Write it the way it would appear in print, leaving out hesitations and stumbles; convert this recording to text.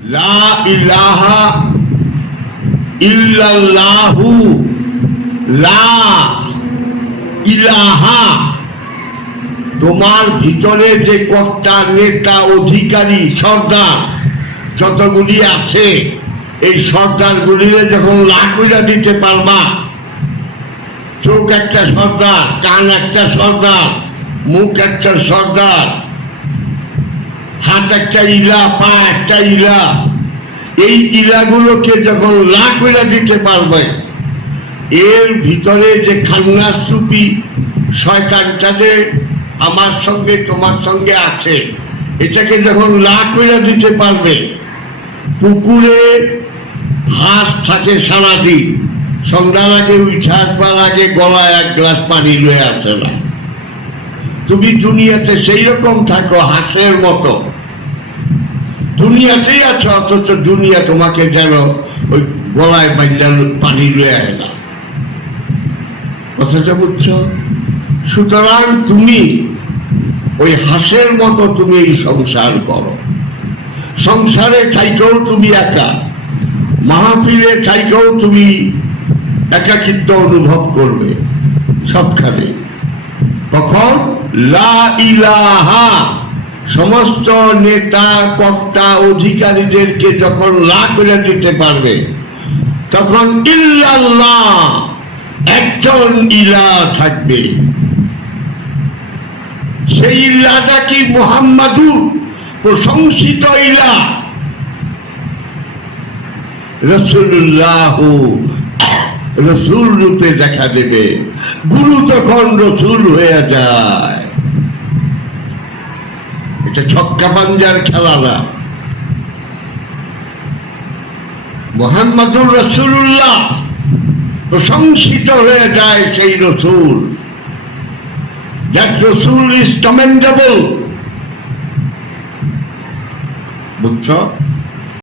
লা ইলাহা ইল্লাল্লাহু লা ইলাহা, তোমার ভিতরে যে কর্তা, নেতা, অধিকারী, সর্দার যতগুলি আছে, এই সর্দার গুলিরে যখন লাকুইরা দিতে পারবা, চোখ একটা সর্দার, কান একটা সর্দার, মুখ একটা সর্দার, হাত একটা ইলা, পা একটা ইলা, এই ইলাগুলোকে যখন লাকুইরা দিতে পারবে, এর ভিতরে যে খান্নাসরূপী শয়তানটা যে আমার সঙ্গে তোমার সঙ্গে আছে, এটাকে যখন লাকুইরা দিতে পারবে, পুকুরে হাঁস থাকে সারাদিন, সন্ধ্যার আগে উঠে আসবার আগে গলায় এক গ্লাস পানি লয়ে আসে না। তুমি দুনিয়াতে সেই রকম থাকো হাঁসের মতো, দুনিয়াতেই আছো, অথচ দুনিয়া তোমাকে যেন ওই গলায় বাজার পানি লয়ে আসে না। কথাটা বুঝছো? সুতরাং তুমি ওই হাঁসের মতো তুমি এই সংসার করো। সংসারে চাইতেও তুমি একা, মাহফিলে চাইতেও তুমি একাকিত্ব অনুভব করবে সবখানে। তখন লা ইলাহা, সমস্ত নেতা, কর্তা, অধিকারীদেরকে যখন লা করে দিতে পারবে, তখন ইল্লাল্লাহ, একজন ইলাহ থাকবে। সেই ইলাহটা কি? মুহাম্মাদুর, প্রশংসিত ইলাহ রাসূলুল্লাহ, রসুল রূপে দেখা দেবে। গুরু তখন রসুল হয়ে যায়। এটা ছক্কা পাঞ্জার খেলা না। মুহাম্মাদুর রাসূলুল্লাহ প্রশংসিত হয়ে যায় সেই রসুল। That Rasul is commendable. বুঝছো?